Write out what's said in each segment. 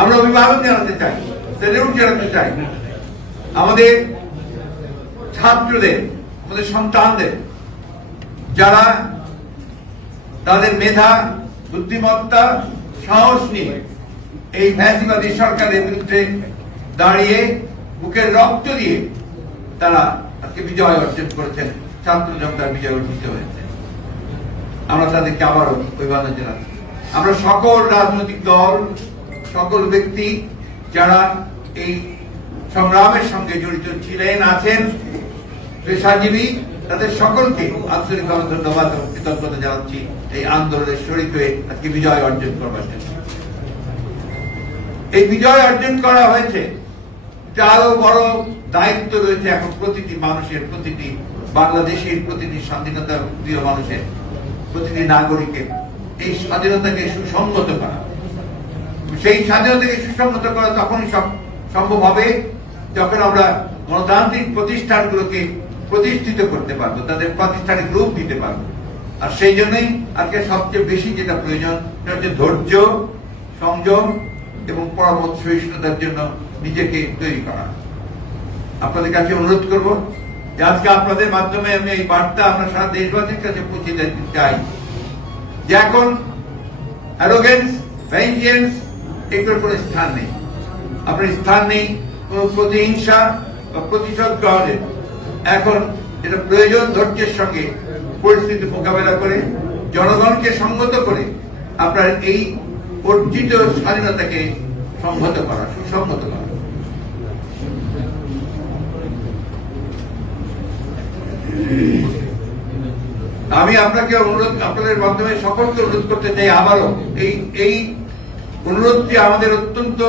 আমরা অভিবাদন জানাতে চাই, স্যালুট জানাতে চাই আমাদের ছাত্রদের, আমাদের সন্তানদের, যারা তাদের মেধা, বুদ্ধিমত্তা, সাহস নিয়ে এই ফ্যাসিবাদী সরকারের বিরুদ্ধে দাঁড়িয়ে বুকের রক্ত দিয়ে তারা আজকে বিজয় অর্জন করেছেন, ছাত্র জনতার বিজয় অর্জিত হয়েছে। আমরা তাদেরকে আবারও অভিবাদন জানাচ্ছি। আমরা সকল রাজনৈতিক দল, সকল ব্যক্তি যারা এই সংগ্রামের সঙ্গে জড়িত ছিলেন, আছেন, পেশাজীবী, তাদের সকলকে আন্তরিকভাবে ধন্যবাদ এবং কৃতজ্ঞতা জানাচ্ছি এই আন্দোলনের শরীক হয়ে আজকে বিজয় অর্জন করবার জন্য। এই বিজয় অর্জন করা হয়েছে, আরো বড় দায়িত্ব রয়েছে এখন প্রতিটি মানুষের, প্রতিটি বাংলাদেশের, প্রতিটি স্বাধীনতা প্রিয় মানুষের, প্রতিটি নাগরিকের এই স্বাধীনতাকে সুসংগত করা। সেই স্বাধীনতাকে সুসংগত করা তখনই সম্ভব হবে যখন আমরা গণতান্ত্রিক প্রতিষ্ঠানগুলোকে প্রতিষ্ঠিত করতে পারবো, তাদের প্রাতিষ্ঠানিক রূপ দিতে পারবো। আর সেই জন্যই আজকে সবচেয়ে বেশি যেটা প্রয়োজন সেটা হচ্ছে ধৈর্য, সংযম এবং পরামর্শ সহিষ্ণুতার জন্য নিজেকে তৈরি করা। আপনাদের কাছে অনুরোধ করব যে আজকে আপনাদের মাধ্যমে আমি এই বার্তা আমরা সারা দেশবাসীর কাছে পৌঁছে দিতে চাই যে এখন অ্যারোগেন্স, ভেঞ্জেন্স এগুলোর কোনো স্থান নেই। আপনার স্থান নেই কোন প্রতিহিংসা বা প্রতিশোধ গ্রহণের। এখন যেটা প্রয়োজন ধৈর্যের সঙ্গে পরিস্থিতি মোকাবেলা করে জনগণকে সংহত করে আপনার এই অর্জিত স্বাধীনতাকে সংহত করা, সুসংহত করা। আমি আপনাকে অনুরোধ, আপনাদের মাধ্যমে সকলকে অনুরোধ করতে চাই আবারও এই অনুরোধটি আমাদের অত্যন্ত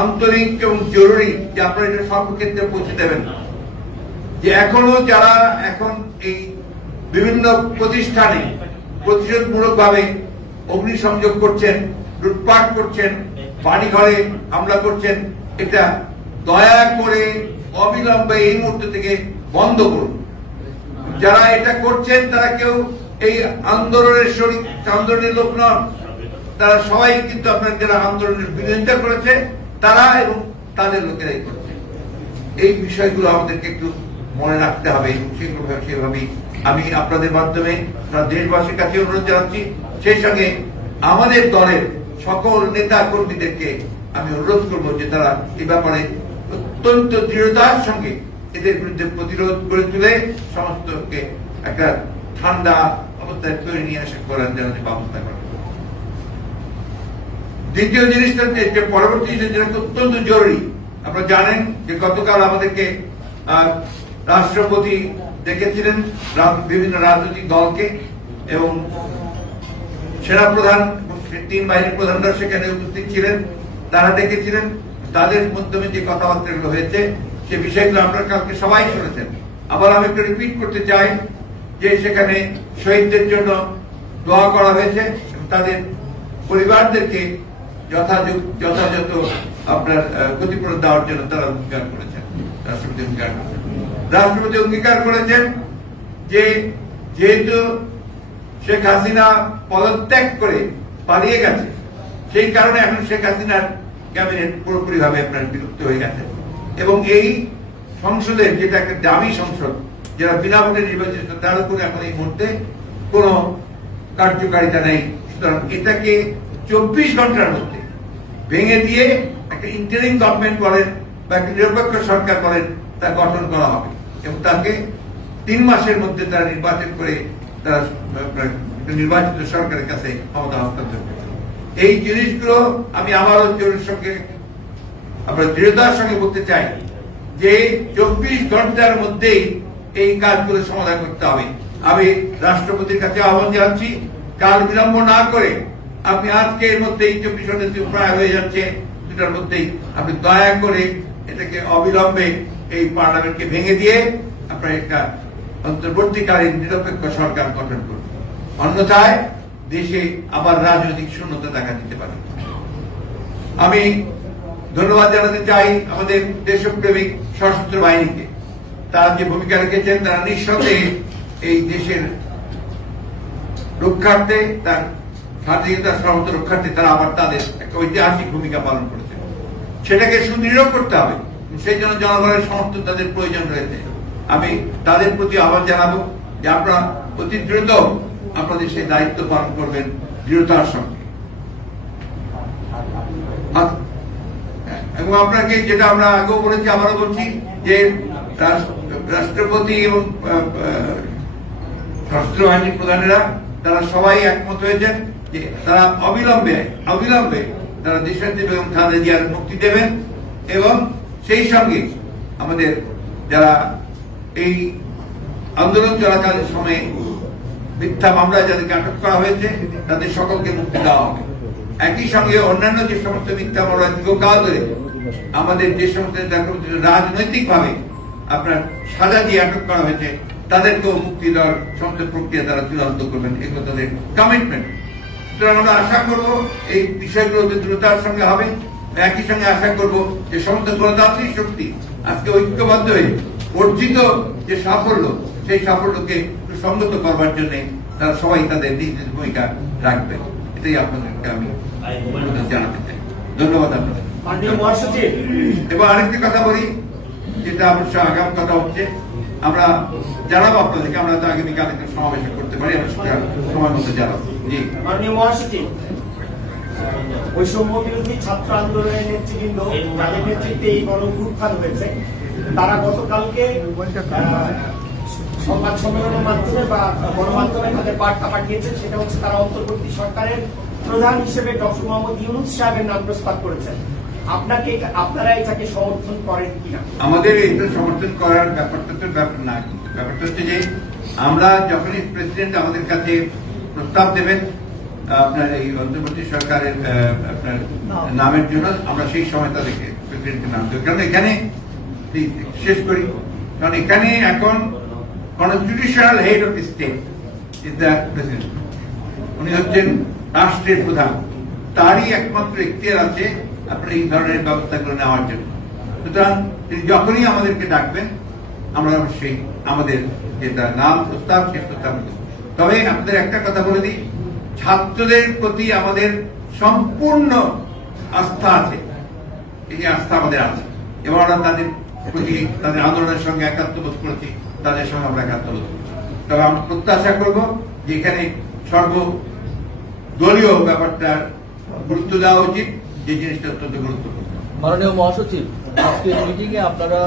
আন্তরিক এবং জরুরি যে আপনারা এটা সর্বক্ষেত্রে পৌঁছে দেবেন যে এখনো যারা এখন এই বিভিন্ন প্রতিষ্ঠানে প্রতিশোধমূলক ভাবে অগ্নিসংযোগ করছেন, লুটপাট করছেন, বাড়িঘরে হামলা করছেন, এটা দয়া করে অবিলম্বে এই মুহূর্ত থেকে বন্ধ করুন। যারা এটা করছেন তারা কেউ এই আন্দোলনের শরীক, আন্দোলনের লোক নন, তারা সবাই কিন্তু আপনার যারা আন্দোলনের বিরোধিতা করেছে তারা এবং তাদের লোকেরাই করছে। এই বিষয়গুলো আমাদেরকে একটু মনে রাখতে হবে। সেভাবেই আমি আপনাদের মাধ্যমে দেশবাসীর কাছে অনুরোধ জানাচ্ছি। সেই সঙ্গে আমাদের দলের সকল নেতা কর্মীদেরকে আমি অনুরোধ করব যে তারা এই ব্যাপারে অত্যন্ত দৃঢ়তার সঙ্গে এদের বিরুদ্ধে প্রতিরোধ গড়ে তুলে সমস্তকে একটা ঠান্ডা অবস্থায় তৈরি নিয়ে আসা করার জন্য ব্যবস্থা করেন। দ্বিতীয় জিনিসটা যে পরবর্তী যেটা অত্যন্ত জরুরি, আপনারা জানেন যে গতকাল আমাদেরকে রাষ্ট্রপতি ডেকেছিলেন বিভিন্ন রাজনৈতিক দলকে এবং সেনাপ্রধান, তিন বাহিনীর প্রধানরা সেখানে উপস্থিত ছিলেন, তারা ডেকেছিলেন। তাদের মাধ্যমে যে কথাবার্তাগুলো হয়েছে সে বিষয়গুলো আপনারা কালকে সবাই শুনেছেন। আবার আমি একটু রিপিট করতে চাই যে সেখানে শহীদদের জন্য দোয়া করা হয়েছে এবং তাদের পরিবারদেরকে যথাযথ আপনার ক্ষতিপূরণ দেওয়ার জন্য তারা অঙ্গীকার করেছেন। রাষ্ট্রপতি অঙ্গীকার করেছেন যে যেহেতু শেখ হাসিনা পদত্যাগ করে পালিয়ে গেছে, সেই কারণে এখন শেখ হাসিনার ক্যাবিনেট পুরোপুরি ভাবে আপনার বিলুপ্ত হয়ে গেছে এবং এই সংসদের যেটা একটা দামি সংসদ, যারা বিনা ভোটে নির্বাচিত, তার উপরে এখন এই মুহূর্তে কোন কার্যকারিতা নেই। সুতরাং এটাকে 24 ঘন্টার মধ্যে ভেঙে দিয়ে একটা ইন্টারিম গভর্নমেন্ট বলেন বা একটা নিরপেক্ষ সরকার বলেন তা গঠন করা হবে এবং তাকে 3 মাসের মধ্যে তারা নির্বাচন করে তারা নির্বাচিত সরকারের কাছে ক্ষমতা হস্তান্তর করবে। এই জিনিসগুলো আমি আমারও জোরের সঙ্গে আপনার দৃঢ়তার সঙ্গে বলতে চাই যে 24 ঘন্টার মধ্যেই এই কাজগুলো সমাধান করতে হবে। আমি রাষ্ট্রপতির কাছে আহ্বান জানাচ্ছি, কাল বিলম্ব না করে আপনি আজকে এর মধ্যেই 24 ঘন্টা প্রায় হয়ে যাচ্ছে, দুটার মধ্যেই আপনি দয়া করে এটাকে অবিলম্বে এই পার্লামেন্টকে ভেঙে দিয়ে আপনার একটা অন্তর্বর্তীকালীন নিরপেক্ষ সরকার গঠন করুন। অন্যথায় দেশে আবার রাজনৈতিক শূন্যতা দেখা দিতে পারে। আমি ধন্যবাদ জানাতে চাই আমাদের দেশপ্রেমিক সশস্ত্র বাহিনীকে। তারা যে ভূমিকা রেখেছেন তারা নিঃসন্দেহে এই দেশের রক্ষার্থে, তার স্বাধীনতা সর্বত রক্ষার্থে তারা আবার তাদের একটা ঐতিহাসিক ভূমিকা পালন করেছেন। সেটাকে সুদৃঢ় করতে হবে। সেই জন্য জনগণের সমর্থন তাদের প্রয়োজন রয়েছে। আমি তাদের প্রতি আহ্বান জানাবো যে আপনারা অতি দ্রুত আপনাদের সেই দায়িত্ব পালন করবেন দৃঢ়তার সঙ্গে। এবং আপনাকে যেটা আমরা আগেও বলেছি, আবারও বলছি যে রাষ্ট্রপতি এবং স্বরাষ্ট্র বাহিনীর প্রধানেরা তারা সবাই একমত হয়েছেন যে তারা অবিলম্বে তারা দেশনেত্রী বেগম খালেদা জিয়ার মুক্তি দেবেন এবং সেই সঙ্গে আমাদের যারা এই আন্দোলন চলাকালীন সময়ে মিথ্যা মামলায় যাদেরকে আটক করা হয়েছে তাদের সকলকে মুক্তি দেওয়া হবে। একই সঙ্গে অন্যান্য যে সমস্ত মিথ্যা মামলা দীর্ঘকাল ধরে আমাদের যে সমস্ত রাজনৈতিক ভাবে আপনার সাজা দিয়ে আটক করা হয়েছে তাদেরকেও মুক্তি দেওয়ার সমস্ত প্রক্রিয়া তারা চূড়ান্ত করবেন, এগুলো তাদের কমিটমেন্ট। সুতরাং আমরা আশা করব এই বিষয়গুলো দ্রুততার সঙ্গে হবে। একই সঙ্গে আশা করব যে সমস্ত গণতান্ত্রিক শক্তি আজকে ঐক্যবদ্ধ হয়ে অর্জিত যে সাফল্য, সেই সাফল্যকে সুসংগত করবার জন্য তারা সবাই তাদের নিজ নিজ ভূমিকা রাখবে। এটাই আপনাদেরকে আমি জানাতে চাই। ধন্যবাদ আপনাদের। এবার আরেকটি কথা বলি, যেটা অবশ্য আগাম কথা হচ্ছে, আমরা জানাবো আপনাদেরকে, আমরা তো আগামীকাল একটা সমাবেশ করতে পারি, আমরা সময় মতো জানাবো। জি মাননীয় মহাসচিব, বৈষম্য বিরোধী ছাত্র আন্দোলনের নেতৃবৃন্দ যাদের নেতৃত্বে এই গণঅভ্যুত্থান হয়েছে তারা গতকালকে সংবাদ সম্মেলনের মাধ্যমে বা গণমাধ্যমে তাদের বার্তা পাঠিয়েছেন। সেটা হচ্ছে তারা অন্তর্বর্তী সরকারের প্রধান হিসেবে ডক্টর মোহাম্মদ ইউনূস সাহেবের নাম প্রস্তাব করেছেন। আপনারা এটাকে সমর্থন করেন কিনা? আমাদের এটা সমর্থন করার ব্যাপারটা তো ব্যাপার না, ব্যাপারটা হচ্ছে যে আমরা যখনই প্রেসিডেন্ট আমাদের কাছে প্রস্তাব দেবেন আপনার এই অন্তর্বর্তী সরকারের আপনার নামের জন্য, আমরা সেই সময় তাদেরকে প্রেসিডেন্টের নাম দেব। কারণ এখানে শেষ করি, কারণ এখানে এখন constitutional head of state is the president. উনি হচ্ছেন রাষ্ট্রের প্রধান, তারই একমাত্র এখতিয়ার আছে আপনার এই ধরনের ব্যবস্থাগুলো নেওয়ার জন্য। সুতরাং যখনই আমাদেরকে ডাকবেন আমরা অবশ্যই আমাদের যেটা নাম প্রস্তাব সে প্রস্তাব দেব। তবে আপনাদের একটা কথা বলে দিই, ছাত্রদের প্রতি আমাদের সম্পূর্ণ আস্থা আছে, এই আস্থা আমাদের আছে এবং আমরা তাদের প্রতি তাদের আন্দোলনের সঙ্গে একাত্মবোধ করেছি, তাদের সঙ্গে আমরা একাত্মবোধ করছি। তবে আমরা প্রত্যাশা করব যে এখানে সর্বদলীয় ব্যাপারটা গুরুত্ব দেওয়া উচিত, যে জিনিসটা অত্যন্ত গুরুত্বপূর্ণ। মাননীয় মহাসচিব, আজকের মিটিং এ আপনারা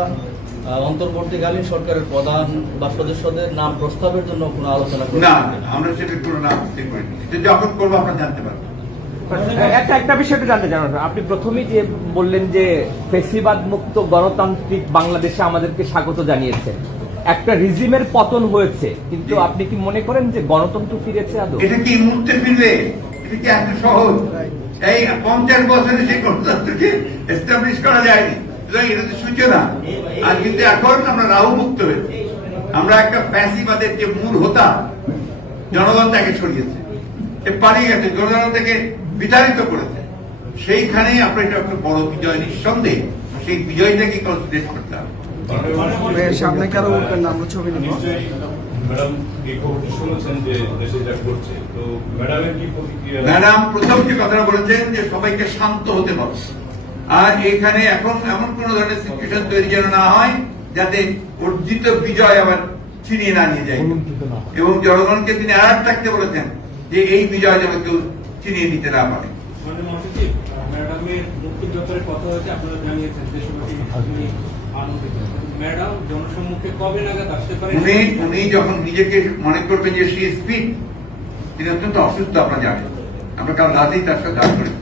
অন্তর্বর্তীকালীন সরকারের প্রধান বা সদস্যদের নাম প্রস্তাবের জন্য কোনো আলোচনা করেন না? আমরা সেটা কোনো নাম স্থির করিনি, যখন করবো আপনারা জানতে পারবেন। একটা বিষয়টা জানতে চান, আপনি প্রথমেই যে বললেন যে ফেসিবাদ মুক্ত গণতান্ত্রিক বাংলাদেশে আমাদেরকে স্বাগত জানিয়েছেন, একটা রিজিমের পতন হয়েছে, কিন্তু আপনি কি মনে করেন যে গণতন্ত্র ফিরেছে আদৌ? এটা কি মুহূর্তে ফিরবে? এটা কি এত সহজ? এই 50 বছরে সেই গণতন্ত্রকে এস্টাবলিশ করা যায়নি। এটা তো সূচনা। আর কিন্তু এখন আমরা রাহু মুক্ত হয়েছি। আমরা একটা ফ্যাসিবাদের যে মূল হোতা জনগণ তাকে ছড়িয়েছে, পালিয়ে গেছে, জনগণ থেকে বিতাড়িত করেছে। সেইখানেই আপনার এটা একটা বড় বিজয় নিঃসন্দেহে। সেই বিজয়টাকে কনসিডার করতে হবে। সামনে কারো উঠবেন না, আমরা ছবি নেব। ম্যাডাম প্রথম যে কথাটা বলেছেন যে সবাইকে শান্ত হতে হবে, আর এখানে এখন এমন কোন ধরনের সিচুয়েশন তৈরি যেন না হয় যাতে অর্জিত বিজয় আবার ছিনিয়ে না নিয়ে যায়। এবং জনগণকে তিনি অ্যালার্ট থাকতে বলেছেন যে এই বিজয় যেন কেউ ছিনিয়ে নিতে না পারে। উনি যখন নিজেকে মনে করবেন যে সে স্পিড, তিনি অত্যন্ত অসুস্থ, আপনারা জানেন। আমরা কাল রাতেই তার সাথে দেখা করেছি,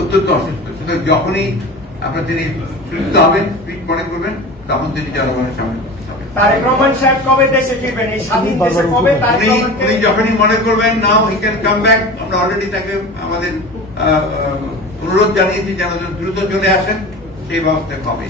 অত্যন্ত অসুস্থ। সুতরাং যখনই আপনার তিনি সুস্থ হবেন, স্পিড মনে করবেন, তখন তিনি জনগণের সামনে উনি যখনই মনে করবেন নাও হি ক্যান কাম ব্যাক, আমরা অলরেডি তাকে আমাদের অনুরোধ জানিয়েছি যেন দ্রুত চলে আসেন, সেই ব্যবস্থা কবে।